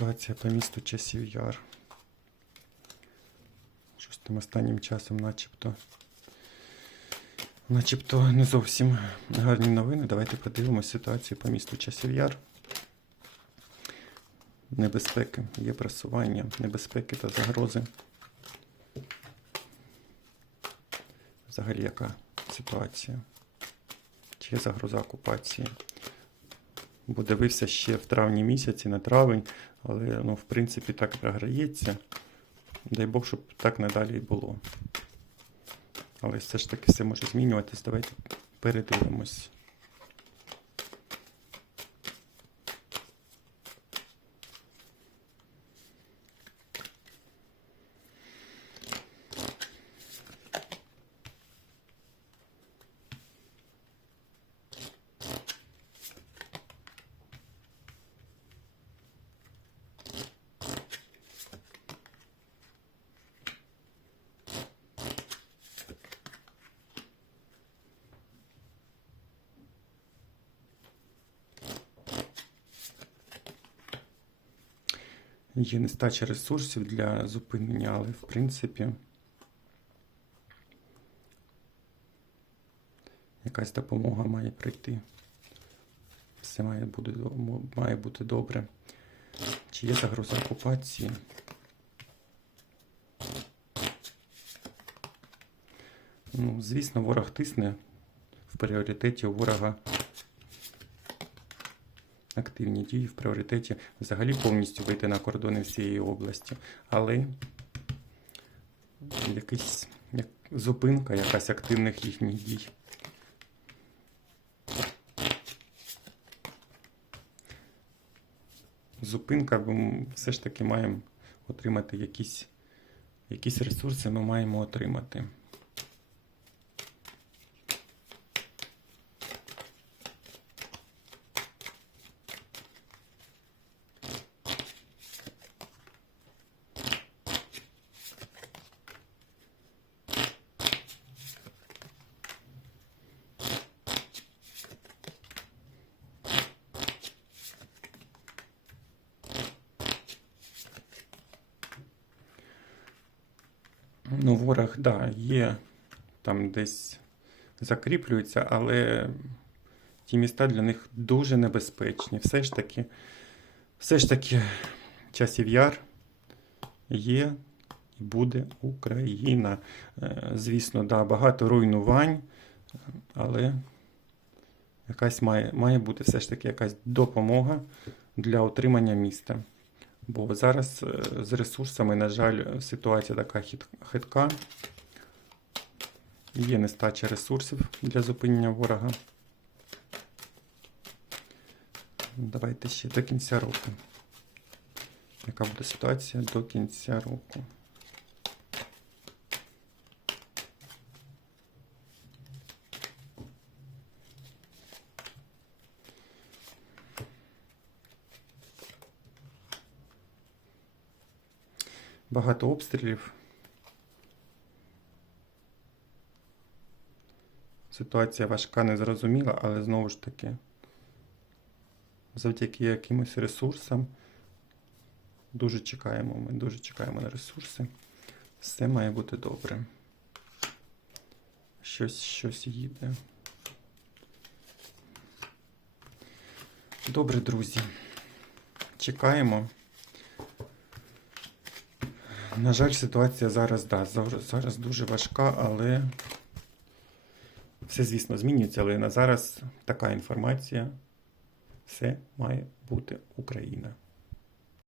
ситуація по місту часів яр? Щось тим останнім часом начебто. Начебто не зовсім гарні новини. Давайте подивимося ситуацію по місту часів яр. Небезпеки, є просування, небезпеки та загрози. Взагалі, яка ситуація? Чи є загроза окупації? Бо дивився ще в травні місяці на травень, але ну, в принципі так програється. Дай Бог, щоб так надалі і було. Але все ж таки все може змінюватись. Давайте передивимось. Є нестача ресурсів для зупинення, але в принципі якась допомога має прийти. Все має бути, має бути добре. Чи є загроза окупації? Ну, звісно, ворог тисне. В пріоритеті у ворога активні дії в пріоритеті взагалі повністю вийти на кордони всієї області. Але якийсь, як, зупинка якась активних їхніх дій. Зупинка, бо м, все ж таки маємо отримати якісь, якісь ресурси, ми маємо отримати. Ну, ворог, да, є там десь закріплюється, але ті міста для них дуже небезпечні. Все ж таки, все ж таки, часів яр є і буде Україна. Е, Звісно, да, багато руйнувань, але якась має, має бути все ж таки якась допомога для утримання міста. Бо зараз е, з ресурсами, на жаль, ситуація така хитка. Є нестача ресурсів для зупинення ворога. Давайте ще до кінця року. Яка буде ситуація до кінця року? Багато обстрілів. Ситуація важка, незрозуміла, але знову ж таки, завдяки якимось ресурсам дуже чекаємо. Ми дуже чекаємо на ресурси. Все має бути добре. Щось, щось їде. Добре, друзі. Чекаємо. На жаль, ситуація зараз, да, зараз, дуже важка, але все, звісно, змінюється. Але на зараз така інформація. Все має бути Україна.